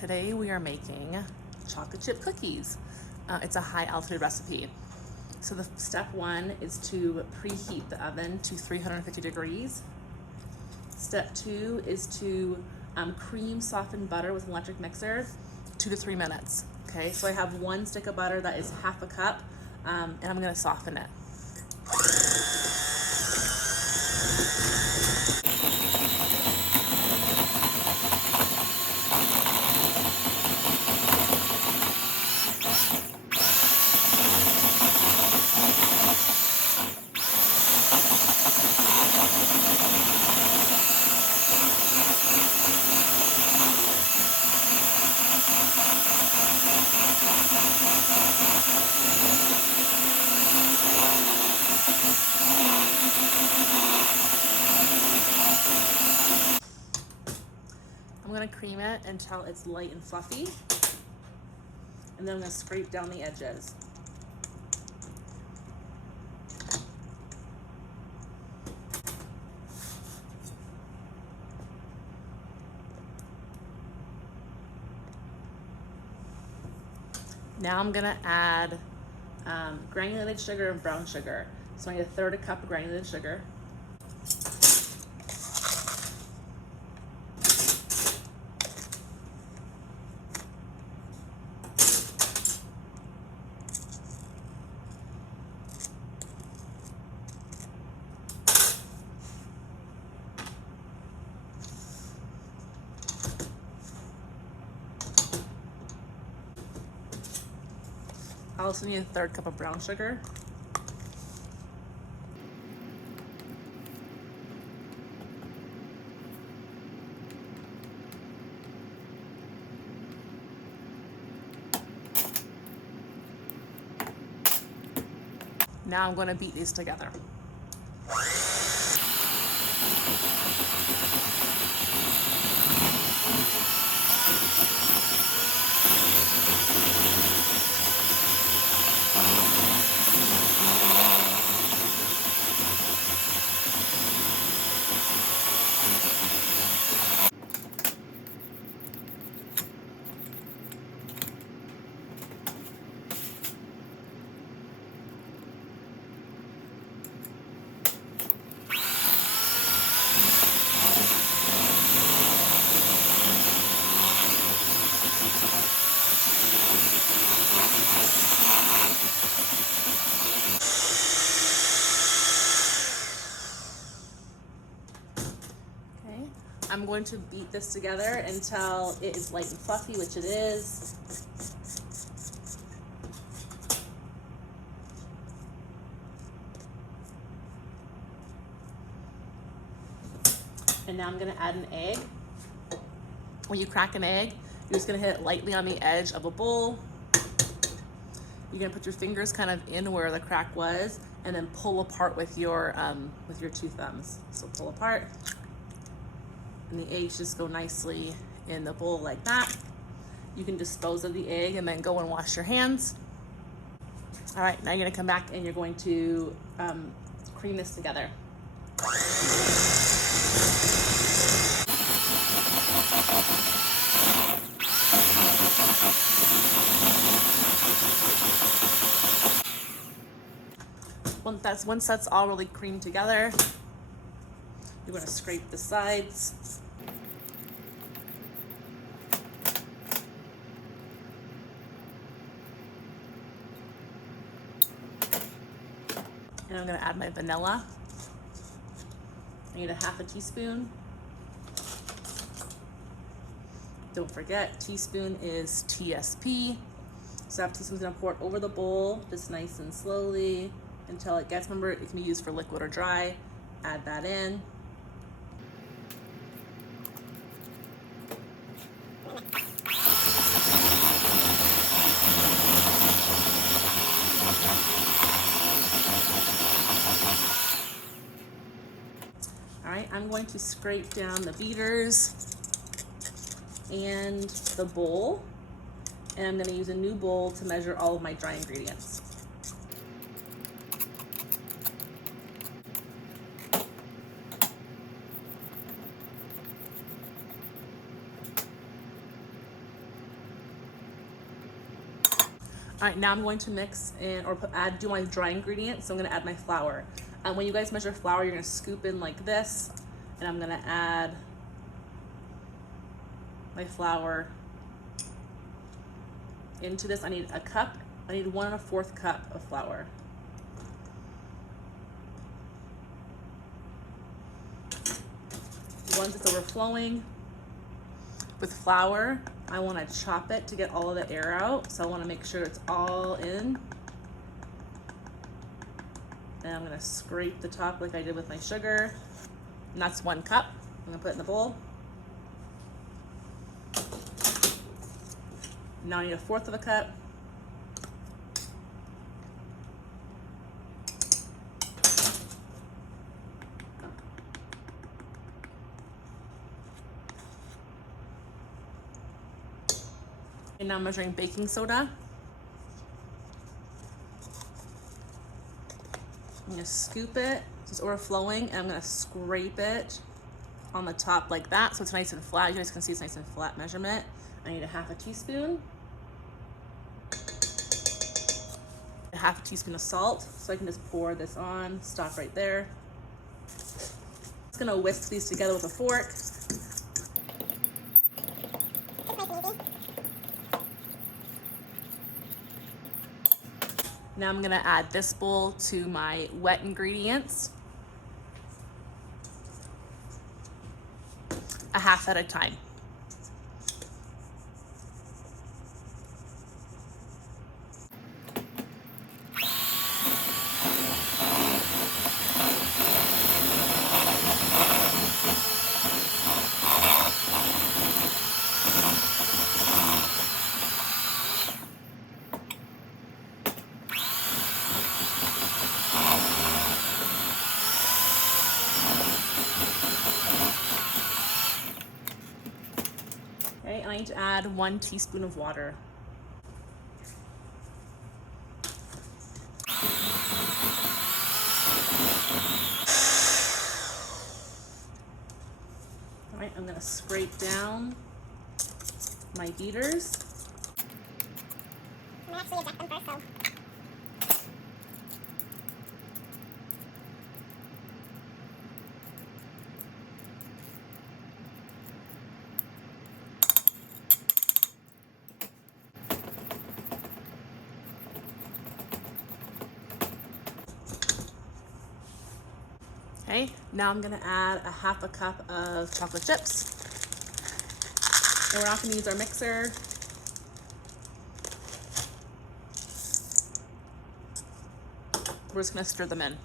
Today we are making chocolate chip cookies. It's a high altitude recipe. So the step one is to preheat the oven to 350 degrees. Step two is to cream soften butter with an electric mixer, 2 to 3 minutes. Okay, so I have 1 stick of butter that is half a cup, and I'm gonna soften it. I'm gonna cream it until it's light and fluffy, and then I'm gonna scrape down the edges. Now I'm gonna add granulated sugar and brown sugar. So I need 1/3 cup of granulated sugar. I also need 1/3 cup of brown sugar. Now I'm going to beat these together. I'm going to beat this together until it is light and fluffy, which it is. And now I'm going to add an egg. When you crack an egg, you're just going to hit it lightly on the edge of a bowl. You're going to put your fingers kind of in where the crack was, and then pull apart with your 2 thumbs. So pull apart. And the eggs just go nicely in the bowl like that. You can dispose of the egg and then go and wash your hands. All right, now you're gonna come back and you're going to cream this together. Once that's all really creamed together, you're going to scrape the sides. And I'm going to add my vanilla. I need a 1/2 teaspoon. Don't forget, teaspoon is TSP. So 1/2 teaspoon's going to pour it over the bowl, just nice and slowly until it gets, remember, it can be used for liquid or dry. Add that in. All right, I'm going to scrape down the beaters and the bowl, and I'm going to use a new bowl to measure all of my dry ingredients. All right, now I'm going to mix in or do my dry ingredients. So I'm gonna add my flour. When you guys measure flour, you're gonna scoop in like this, and I'm gonna add my flour into this. I need a cup. I need 1 1/4 cup of flour. Once it's overflowing with flour, I want to chop it to get all of the air out. So I want to make sure it's all in. And I'm going to scrape the top like I did with my sugar. And that's 1 cup. I'm going to put it in the bowl. Now I need 1/4 of a cup. And now I'm measuring baking soda. I'm gonna scoop it so it's overflowing, and I'm gonna scrape it on the top like that so it's nice and flat. You guys can see it's nice and flat measurement. I need a 1/2 teaspoon. A 1/2 teaspoon of salt, so I can just pour this on, stop right there. Just gonna whisk these together with a fork. Now I'm gonna add this bowl to my wet ingredients, a 1/2 at a time. Okay, I need to add 1 teaspoon of water. All right, I'm gonna scrape down my beaters. I'm gonna actually eject them first, so. Okay, now I'm gonna add a 1/2 cup of chocolate chips. And we're not gonna use our mixer. We're just gonna stir them in.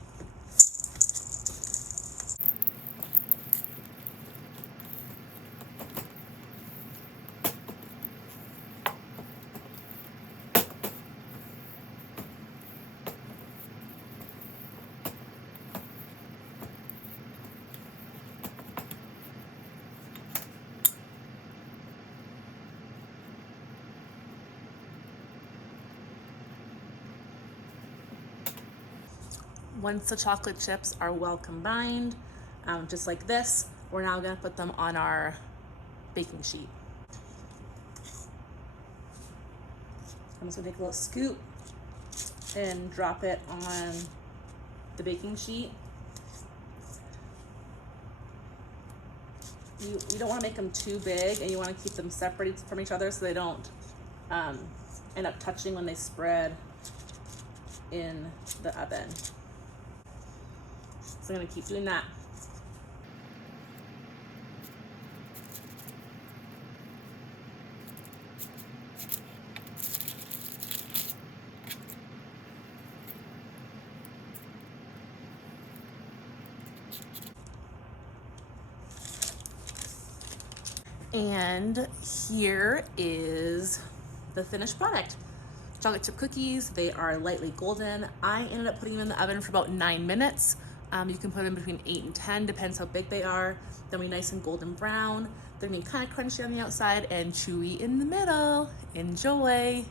Once the chocolate chips are well combined, just like this, we're now gonna put them on our baking sheet. I'm just gonna take a little scoop and drop it on the baking sheet. You don't wanna make them too big, and you wanna keep them separated from each other so they don't end up touching when they spread in the oven. So I'm gonna keep doing that. And here is the finished product. Chocolate chip cookies, they are lightly golden. I ended up putting them in the oven for about 9 minutes. You can put them between 8 and 10, depends how big they are. They'll be nice and golden brown. They're gonna be kind of crunchy on the outside and chewy in the middle. Enjoy.